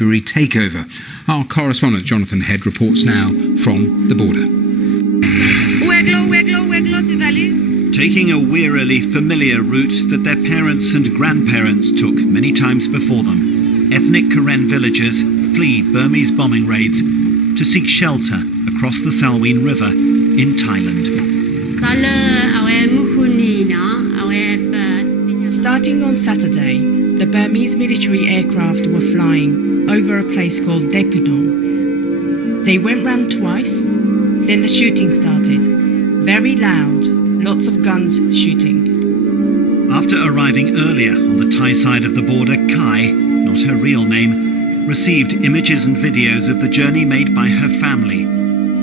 February takeover. Our correspondent Jonathan Head reports now from the border. Taking a wearily familiar route that their parents and grandparents took many times before them, ethnic Karen villagers flee Burmese bombing raids to seek shelter across the Salween River in Thailand. Starting on Saturday, the Burmese military aircraft were flying over a place called Depudong. They went round twice, then the shooting started. Very loud, lots of guns shooting. After arriving earlier on the Thai side of the border, Kai, not her real name, received images and videos of the journey made by her family,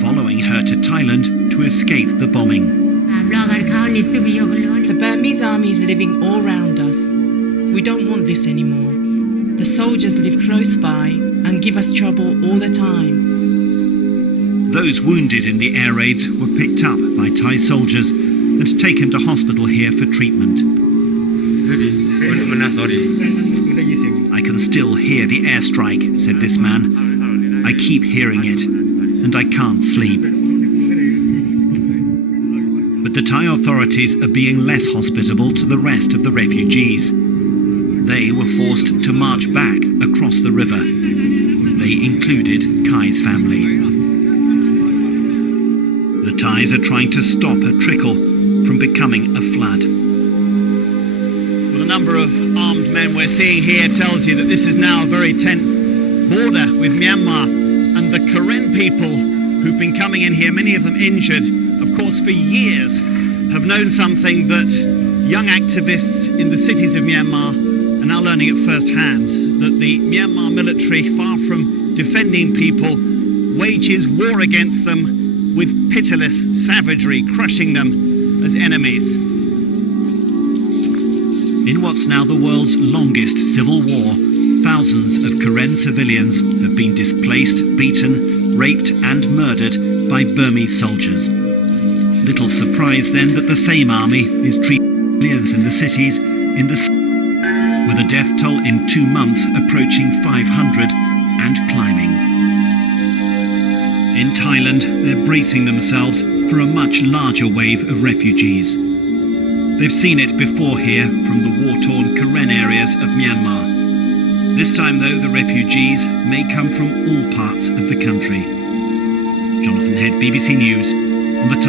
following her to Thailand to escape the bombing. The Burmese army is living all round us. We don't want this anymore. The soldiers live close by and give us trouble all the time. Those wounded in the air raids were picked up by Thai soldiers and taken to hospital here for treatment. I can still hear the airstrike, said this man. I keep hearing it, and I can't sleep. But the Thai authorities are being less hospitable to the rest of the refugees. They were forced to march back across the river. They included Kai's family. The Thais are trying to stop a trickle from becoming a flood. Well, the number of armed men we're seeing here tells you that this is now a very tense border with Myanmar, and the Karen people who've been coming in here, many of them injured, of course for years, have known something that young activists in the cities of Myanmar are now learning at first hand, that the Myanmar military, far from defending people, wages war against them with pitiless savagery, crushing them as enemies. In what's now the world's longest civil war, thousands of Karen civilians have been displaced, beaten, raped and murdered by Burmese soldiers. Little surprise then that the same army is treating civilians in the cities with a death toll in 2 months approaching 500 and climbing. In Thailand, they're bracing themselves for a much larger wave of refugees. They've seen it before here from the war-torn Karen areas of Myanmar. This time, though, the refugees may come from all parts of the country. Jonathan Head, BBC News, on the Thai